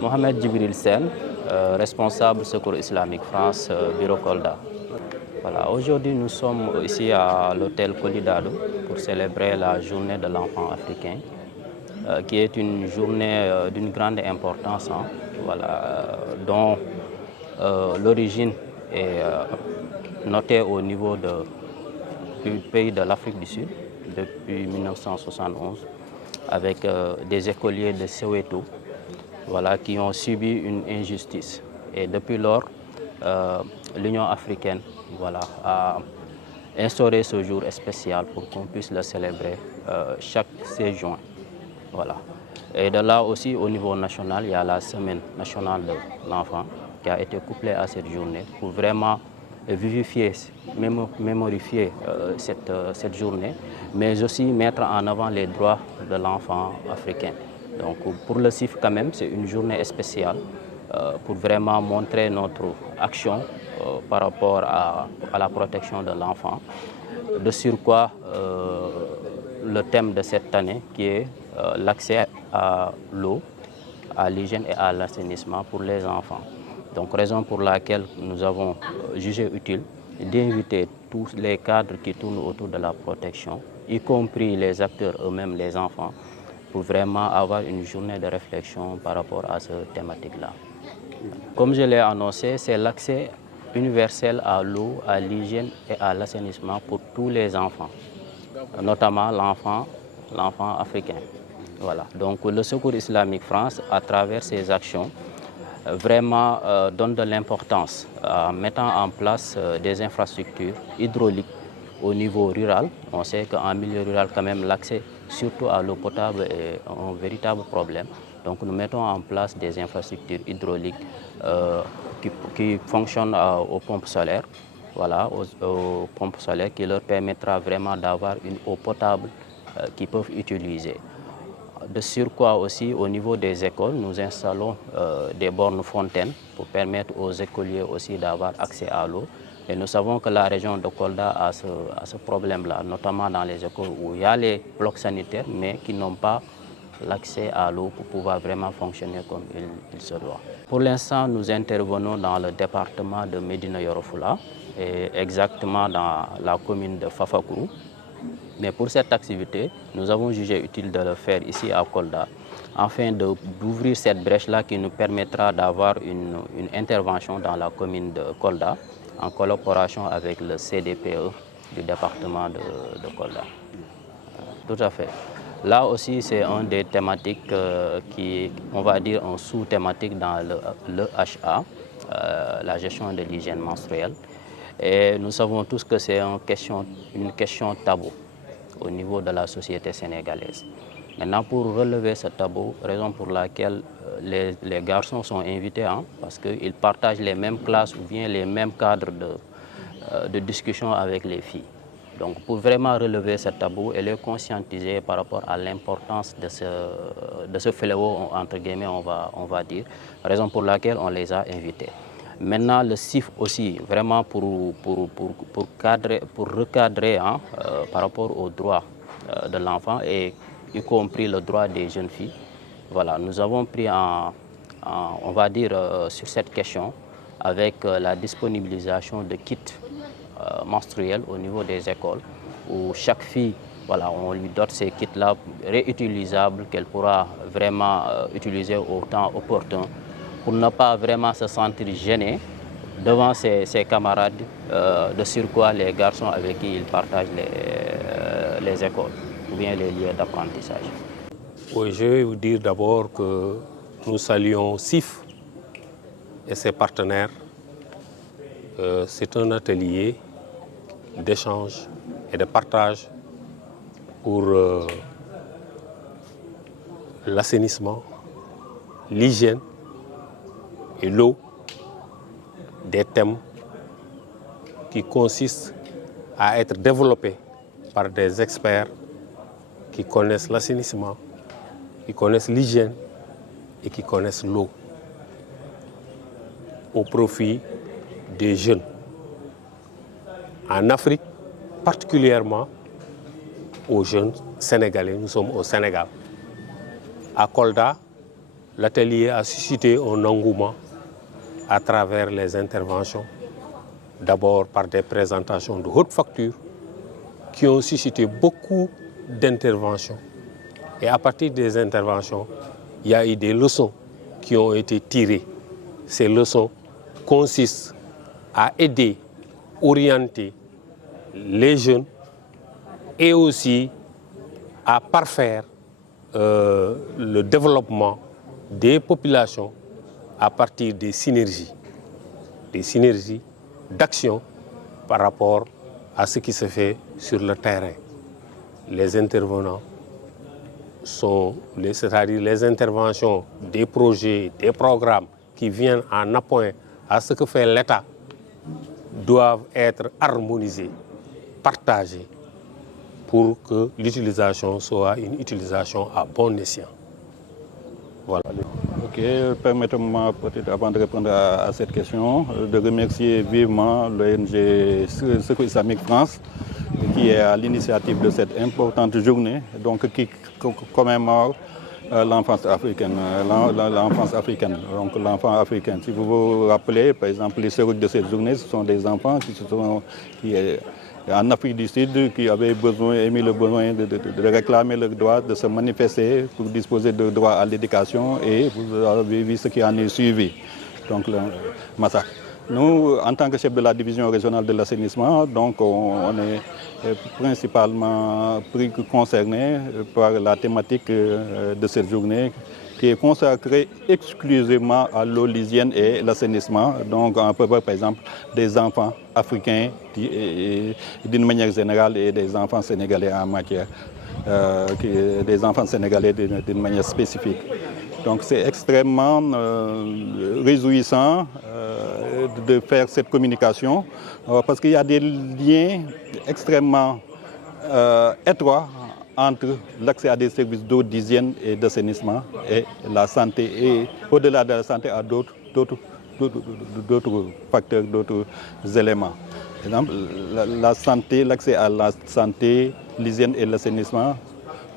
Mohamed Djibril Sen, responsable Secours Islamique France, Bureau Kolda. Voilà, aujourd'hui, nous sommes ici à l'hôtel Kolidado pour célébrer la journée de l'enfant africain, qui est une journée d'une grande importance, hein, voilà, dont l'origine est notée au niveau du pays de l'Afrique du Sud depuis 1971, avec des écoliers de Soweto, voilà, qui ont subi une injustice. Et depuis lors, l'Union africaine, voilà, a instauré ce jour spécial pour qu'on puisse le célébrer chaque 16 juin. Voilà. Et de là aussi, au niveau national, il y a la semaine nationale de l'enfant qui a été couplée à cette journée pour vraiment vivifier, mémorifier cette journée, mais aussi mettre en avant les droits de l'enfant africain. Donc pour le CIF quand même, c'est une journée spéciale pour vraiment montrer notre action par rapport à la protection de l'enfant. De surcroît, le thème de cette année qui est l'accès à l'eau, à l'hygiène et à l'assainissement pour les enfants. Donc raison pour laquelle nous avons jugé utile d'inviter tous les cadres qui tournent autour de la protection, y compris les acteurs eux-mêmes, les enfants, pour vraiment avoir une journée de réflexion par rapport à cette thématique-là. Comme je l'ai annoncé, c'est l'accès universel à l'eau, à l'hygiène et à l'assainissement pour tous les enfants, notamment l'enfant africain. Voilà. Donc le Secours Islamique France, à travers ses actions, vraiment donne de l'importance en mettant en place des infrastructures hydrauliques au niveau rural. On sait qu'en milieu rural, quand même, l'accès surtout à l'eau potable est un véritable problème. Donc nous mettons en place des infrastructures hydrauliques qui fonctionnent aux pompes solaires, voilà, aux pompes solaires qui leur permettra vraiment d'avoir une eau potable qu'ils peuvent utiliser. De surcroît aussi, au niveau des écoles, nous installons des bornes fontaines pour permettre aux écoliers aussi d'avoir accès à l'eau. Et nous savons que la région de Kolda a ce problème-là, notamment dans les écoles où il y a les blocs sanitaires, mais qui n'ont pas l'accès à l'eau pour pouvoir vraiment fonctionner comme il se doit. Pour l'instant, nous intervenons dans le département de Médina Yoro Fula, et exactement dans la commune de Fafakuru. Mais pour cette activité, nous avons jugé utile de le faire ici à Kolda, afin d'ouvrir cette brèche-là qui nous permettra d'avoir une intervention dans la commune de Kolda, en collaboration avec le CDPE du département de Kolda. Tout à fait. Là aussi, c'est une des thématiques qui, on va dire, un sous-thématique dans le HA, la gestion de l'hygiène menstruelle. Et nous savons tous que c'est une question tabou au niveau de la société sénégalaise. Maintenant, pour relever ce tabou, raison pour laquelle les garçons sont invités, hein, parce qu'ils partagent les mêmes classes ou bien les mêmes cadres de discussion avec les filles. Donc pour vraiment relever ce tabou et les conscientiser par rapport à l'importance de ce fléau, entre guillemets, on va dire, raison pour laquelle on les a invités. Maintenant, le CIF aussi, vraiment pour recadrer hein, par rapport aux droits de l'enfant et y compris le droit des jeunes filles. Voilà, nous avons pris on va dire, sur cette question avec la disponibilisation de kits menstruels au niveau des écoles où chaque fille, voilà, on lui dote ces kits-là réutilisables qu'elle pourra vraiment utiliser au temps opportun pour ne pas vraiment se sentir gênée devant ses camarades, de surcroît les garçons avec qui il partage les écoles ou bien les lieux d'apprentissage. Oui, je vais vous dire d'abord que nous saluons CIF et ses partenaires. C'est un atelier d'échange et de partage pour l'assainissement, l'hygiène et l'eau, des thèmes qui consistent à être développés par des experts qui connaissent l'assainissement, qui connaissent l'hygiène et qui connaissent l'eau, au profit des jeunes. En Afrique, particulièrement aux jeunes sénégalais, nous sommes au Sénégal. À Kolda, l'atelier a suscité un engouement à travers les interventions, d'abord par des présentations de haute facture qui ont suscité beaucoup d'interventions. Et à partir des interventions, il y a eu des leçons qui ont été tirées. Ces leçons consistent à aider, orienter les jeunes et aussi à parfaire le développement des populations à partir des synergies d'action par rapport à ce qui se fait sur le terrain. Les intervenants sont, c'est-à-dire les interventions des projets, des programmes qui viennent en appoint à ce que fait l'État, doivent être harmonisés, partagés, pour que l'utilisation soit une utilisation à bon escient. Voilà. Ok, permettez-moi peut-être avant de répondre à cette question, de remercier vivement l'ONG Secours Islamique France qui est à l'initiative de cette importante journée, donc qui commémore l'enfance africaine. Donc l'enfant africain. Si vous vous rappelez, par exemple, l'historique de cette journée, ce sont des enfants qui en Afrique du Sud, qui avaient émis le besoin de réclamer le droit de se manifester pour disposer de droit à l'éducation, et vous avez vu ce qui en est suivi, donc le massacre. Nous, en tant que chef de la division régionale de l'assainissement, donc on est principalement concernés par la thématique de cette journée, qui est consacrée exclusivement à l'eau, l'hygiène et l'assainissement. Donc on peut voir par exemple des enfants africains d'une manière générale et des enfants sénégalais en matière, des enfants sénégalais d'une manière spécifique. Donc c'est extrêmement réjouissant de faire cette communication parce qu'il y a des liens extrêmement étroits entre l'accès à des services d'eau, d'hygiène et d'assainissement et la santé, et au-delà de la santé à d'autres facteurs, d'autres éléments. Par exemple, la santé, l'accès à la santé, l'hygiène et l'assainissement,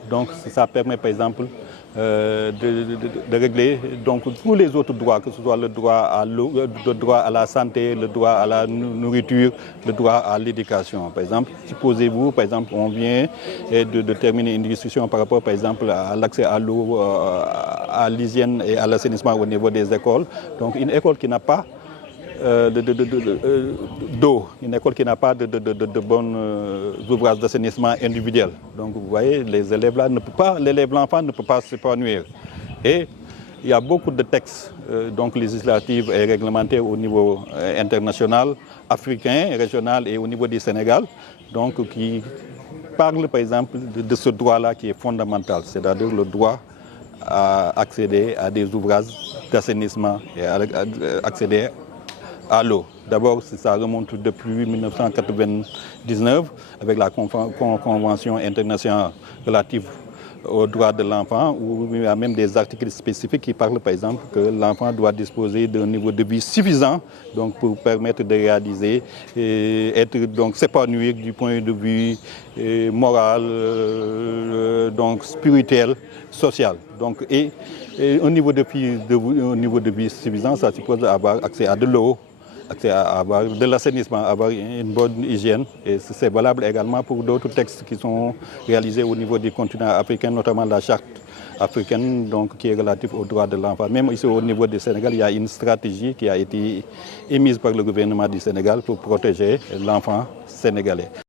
donc ça permet par exemple de régler donc tous les autres droits, que ce soit le droit à l'eau, le droit à la santé, le droit à la nourriture, le droit à l'éducation. Par exemple, supposez-vous, par exemple, on vient de terminer une discussion par rapport, par exemple, à l'accès à l'eau, à l'hygiène et à l'assainissement au niveau des écoles. Donc, une école qui n'a pas d'eau, une école qui n'a pas de bons ouvrages d'assainissement individuels. Donc vous voyez, l'enfant ne peut pas s'épanouir. Et il y a beaucoup de textes donc législatifs et réglementaires au niveau international, africain, régional et au niveau du Sénégal, donc qui parlent par exemple de ce droit-là qui est fondamental, c'est-à-dire le droit à accéder à des ouvrages d'assainissement et à accéder à l'eau. D'abord, ça remonte depuis 1999 avec la Convention internationale relative aux droits de l'enfant, où il y a même des articles spécifiques qui parlent par exemple que l'enfant doit disposer d'un niveau de vie suffisant donc, pour permettre de réaliser et s'épanouir du point de vue moral, donc spirituel, social. Donc, et un niveau de vie suffisant, ça suppose avoir accès à de l'eau, accès à avoir de l'assainissement, avoir une bonne hygiène. Et c'est valable également pour d'autres textes qui sont réalisés au niveau du continent africain, notamment la charte africaine donc, qui est relative aux droits de l'enfant. Même ici au niveau du Sénégal, il y a une stratégie qui a été émise par le gouvernement du Sénégal pour protéger l'enfant sénégalais.